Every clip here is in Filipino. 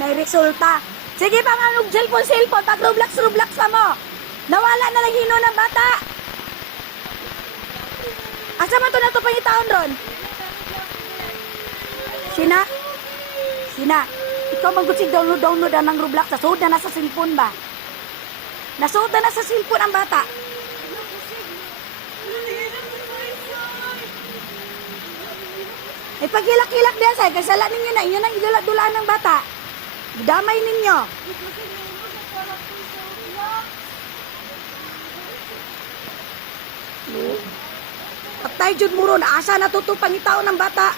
May resulta. Sige pa nga, cellphone. Pag Roblox ka mo. Nawala na lang hino ng bata. Asa man to na to pangitaon ron? Sina. Ikaw magkutsig download ng Roblox. Nasuod na sa cellphone ba? Nasuod na sa cellphone ang bata. Pagkilak-kilak din sa kasala ninyo na inyo nang idula-dulaan ng bata. Damay ninyo. Patay jud muro na asa natutupang itaon ng bata.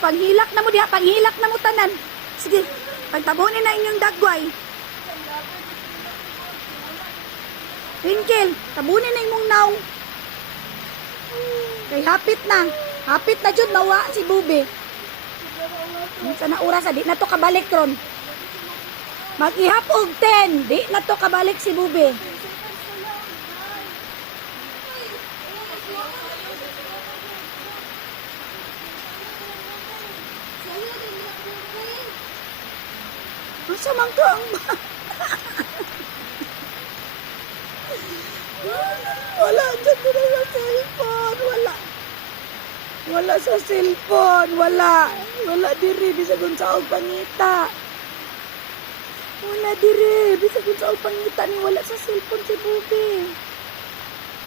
Panghilak na mo diha, panghilak na mo tanan. Sige, pagtabunin na inyong dagway. Twinkle, tabunin na imong naw. Kay hapit na jud mawa si Bube. Sa na oras di na to kabalik ron. Maghihap og 10, di na to kabalik si Bube. Masa mang to ang wala dyan ko na sa cellphone. Wala sa cellphone. Wala diri. Bisagun sa og pangita. Wala diri. Bisagun sa og pangita ni wala sa cellphone si Bubi.